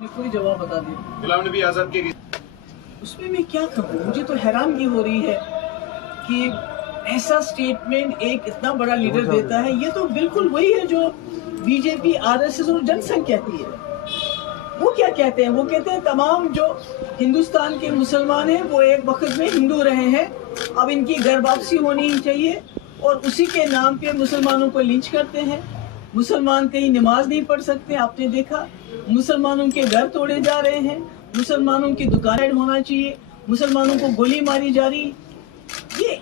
کوئی جواب بتا دیں. غلام نبی آزاد کے اس میں کیا کہوں, مجھے تو حیرانگی ہو رہی ہے کہ ایسا سٹیٹمنٹ ایک اتنا بڑا لیڈر دیتا ہے. یہ تو بالکل وہی ہے جو بی جے پی, آر ایس ایس اور جن سنگھ کہتی ہے. وہ کیا کہتے ہیں؟ وہ کہتے ہیں تمام جو ہندوستان کے مسلمان ہیں وہ ایک وقت میں ہندو رہے ہیں, اب ان کی گھر واپسی ہونی چاہیے, اور اسی کے نام پہ مسلمانوں کو لنچ کرتے ہیں. مسلمان کہیں نماز نہیں پڑھ سکتے, آپ نے دیکھا. مسلمانوں کے گھر توڑے جا رہے ہیں, مسلمانوں کی دکانیں ہونا چاہیے, مسلمانوں کو گولی ماری جا رہی.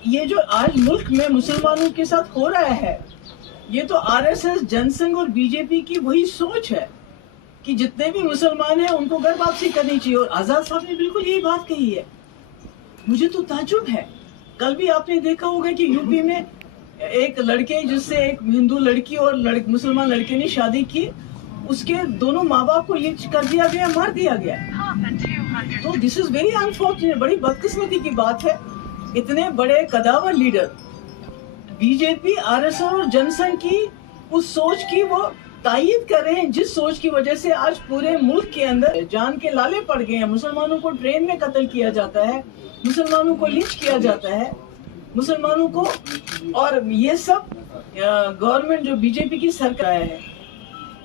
یہ جو آج ملک میں مسلمانوں کے ساتھ ہو رہا ہے, یہ تو آر ایس ایس, جن سنگھ اور بی جے پی کی وہی سوچ ہے کہ جتنے بھی مسلمان ہیں ان کو گھر واپسی کرنی چاہیے. اور آزاد صاحب نے بالکل یہی بات کہی ہے. مجھے تو تعجب ہے. کل بھی آپ نے دیکھا ہوگا کہ یو پی میں ایک لڑکے جس سے ایک ہندو لڑکی اور مسلمان لڑکے نے شادی کی, اس کے دونوں ماں باپ کو لنچ کر دیا گیا, مار دیا گیا. تو دس از ویری انفارچونیٹ, بڑی بدقسمتی کی بات ہے. اتنے بڑے قداور لیڈر بی جے پی, آر ایس ایس اور جن سنگھ کی اس سوچ کی وہ تائید کر رہے ہیں, جس سوچ کی وجہ سے آج پورے ملک کے اندر جان کے لالے پڑ گئے ہیں. مسلمانوں کو ٹرین میں قتل کیا جاتا ہے, مسلمانوں کو لنچ کیا جاتا ہے, مسلمانوں کو. اور یہ سب گورنمنٹ جو بی جے پی کی سرکار ہے,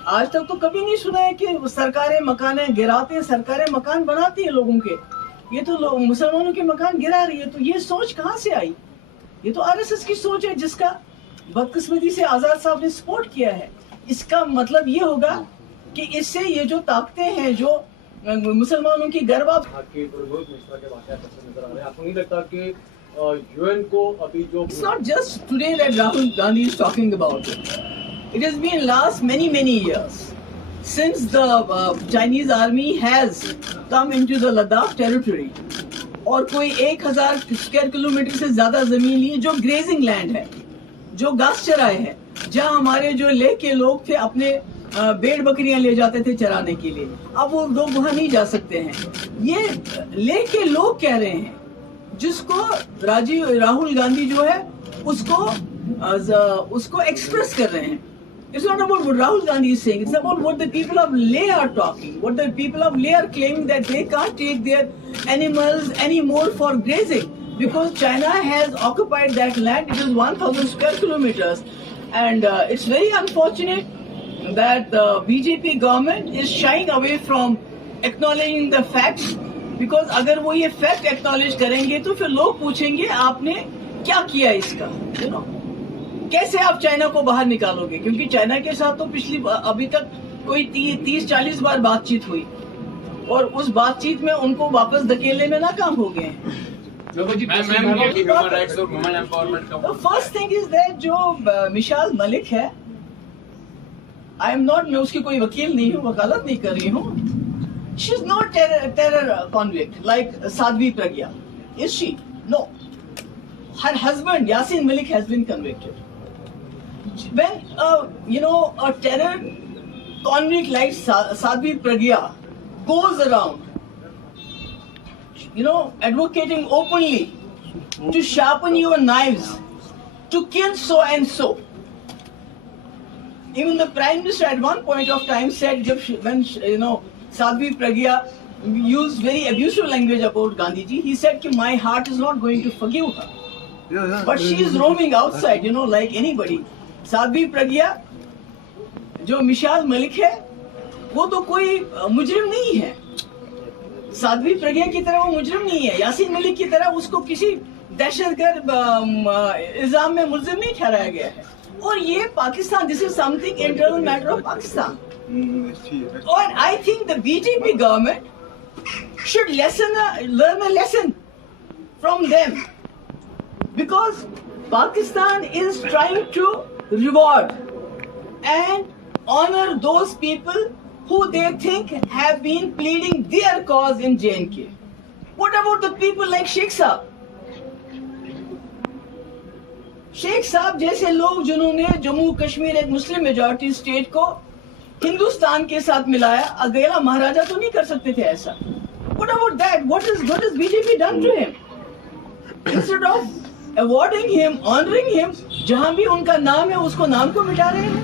آج تک تو کبھی نہیں سنا ہے کہ سرکاریں مکانیں گراتے ہیں, سرکاریں مکان بناتی ہیں لوگوں کے. یہ تو مسلمانوں کے مکان گرا رہی ہے. تو یہ سوچ کہاں سے آئی؟ یہ تو آر ایس ایس کی سوچ ہے جس کا بدقسمتی سے آزاد صاحب نے سپورٹ کیا ہے. اس کا مطلب یہ ہوگا کہ اس سے یہ جو طاقتیں ہیں جو مسلمانوں کی گھر واپسی, آپ کو نہیں لگتا کہ یو این کو ابھی جو it's not just today that Rahul Gandhi is talking about it. It has been last many years since the Chinese army has come into the Ladakh territory. اور کوئی 1000 اسکوائر کلومیٹر سے زیادہ زمین لی جو گریزنگ لینڈ ہے, جو گھاس چرائے ہے, جہاں ہمارے جو لیہ کے لوگ تھے اپنے بیڑ بکریاں لے جاتے تھے چرانے کے لیے. اب وہ لوگ وہاں نہیں جا سکتے ہیں. یہ لیہ کے لوگ کہہ رہے ہیں, جس کو راہل گاندھی جو ہے اس کو ایکسپریس کر رہے ہیں. It's not about what Rahul Gandhi is saying. It's about what the people of Leh are talking. What the people of Leh are claiming that they can't take their animals anymore for grazing because China has occupied that land. It is 1,000 square kilometers. And it's very unfortunate that the BJP government is shying away from acknowledging the facts. Because اگر وہ یہ fact acknowledge کریں گے تو پھر لوگ پوچھیں گے آپ نے کیا کیا اس کا, کیسے آپ چائنا کو باہر نکالو گے. کیونکہ چائنا کے ساتھ تو ابھی تک کوئی 30-40 بار بات چیت ہوئی, اور اس بات چیت میں ان کو واپس دھکیلنے میں ناکام ہو گئے ہیں. فرسٹ تھنگ از دیٹ جو مشال ملک ہے, میں اس کی کوئی وکیل نہیں ہوں, وکالت نہیں کر رہی ہوں. She is not terror convict like Sadhvi Pragya. Is she? No. Her husband Yasin Malik has been convicted. When a terror convict like Sadhvi Pragya goes around, advocating openly to sharpen your knives, to kill so and so. Even the Prime Minister at one point of time said, when Sadhvi Pragya used very abusive language about Gandhi ji, he said that my heart is not going to forgive her. But she is roaming outside, like anybody. Sadhvi Pragya, جو مشال ملک ہے, وہ تو کوئی مجرم نہیں ہے. سادھوی پرگیا کی طرح وہ مجرم نہیں ہے. یاسین ملک کی طرح اس کو کسی دہشت گرد الزام میں ملزم نہیں ٹھہرایا گیا ہے. اور یہ Pakistan, this is something internal matter of Pakistan. And I think the BJP government should learn a lesson from them, because Pakistan is trying to reward and honor those people who they think have been pleading their cause in J&K. What about the people like Sheikh Saab? شیخ صاحب جیسے لوگ جنہوں نے جموں کشمیر ایک مسلم majority state کو ہندوستان کے ساتھ ملایا, اکیلا مہاراجہ تو نہیں کر سکتے تھے ایسا. What about that? What has BJP done to him? Instead of awarding him, honoring him, جہاں بھی ان کا نام ہے اس کو نام کو مٹا رہے ہیں.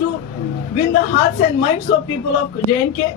to win the hearts and minds of people of J&K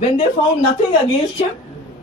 When they found nothing against him,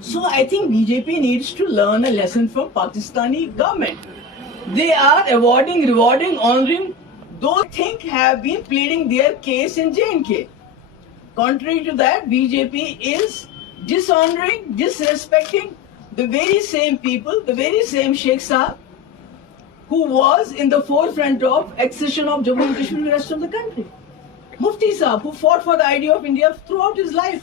So I think BJP needs to learn a lesson from Pakistani government. They are awarding, rewarding, honoring those think have been pleading their case in J&K. Contrary to that, BJP is dishonoring, disrespecting the very same people, the very same Sheikh Saab, who was in the forefront of accession of Jammu and Kashmir to the rest of the country. Mufti Saab, who fought for the idea of India throughout his life.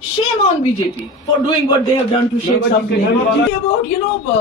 Shame on BJP for doing what they have done to Sheikh Saab. About